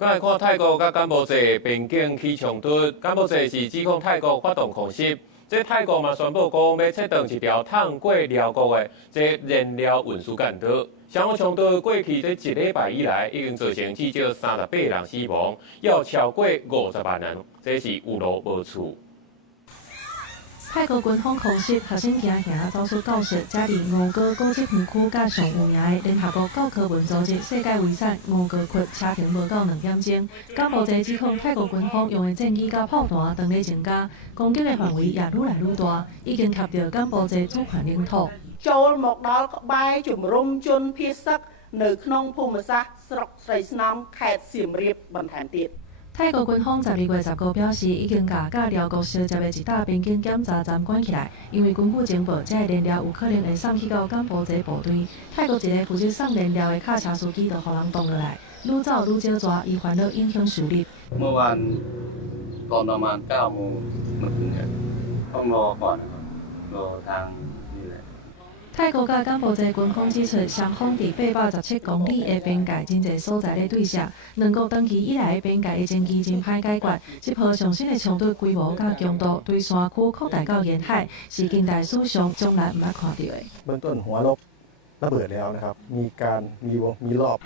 再来看泰国甲柬埔寨边境起冲突，柬埔寨是指控泰国发动空袭。这泰国嘛宣布讲要切断一条通过辽国的这燃料运输干道。双方冲突过去这一礼拜以来，已经造成至少38人死亡，要超过50万人，这是有路无厝。 泰国军方空袭，学生行行走出教室，遮伫吴哥古迹园区甲上有名的联合国教科文组织世界遗产吴哥窟车停无到2点钟。柬埔寨指控泰国军方用的战机甲炮弹当咧增加，攻击的范围也愈来愈大，已經貼到柬埔寨主權領土。 ចូលមកដល់ក្បែរជំរំជនភៀសសឹកនៅក្នុងភូមិសាស្ត្រស្រុកស្រីស្នំខេត្តសៀមរាបបន្ថែមទៀត 泰國軍方12月19表示，已經甲寮國相接的一大邊境檢查站關起來，因為根據情報，這燃料有可能會送去到柬埔寨部隊。泰國一個負責送燃料的卡車司機就互人擋落來，愈走愈少抓，以煩惱影響收入。เมื่อวานตอนประมาณ9 โมงมาถึงเนี่ยต้องรอก่อนนะครับรอทางนี่แหละ 泰國甲柬埔寨軍方指出，雙方佇817公里的邊界真濟所在咧對峙，兩國長期以來的邊界的爭議真歹解決。這波上新的衝突規模甲強度對山區擴大到沿海，是近代史上從來毋捌看到的。เบื้องต้นหัวลบระเบิดแล้วนะครับมีรอบ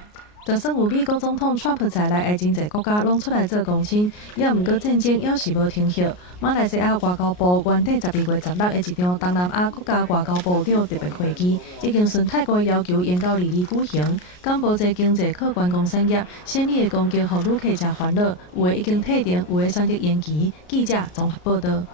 就算有美國總統川普在內的真濟國家攏出來做公親，也毋過戰爭猶是無停歇。馬來西亞外交部原底12月16日的一場東南亞國家外交部長特別會議，已經順泰國要求延到2日舉行。柬埔寨經濟可觀光產業先例的攻擊，互旅客真煩惱，有的已經退訂，有的選擇延期。記者綜合報道。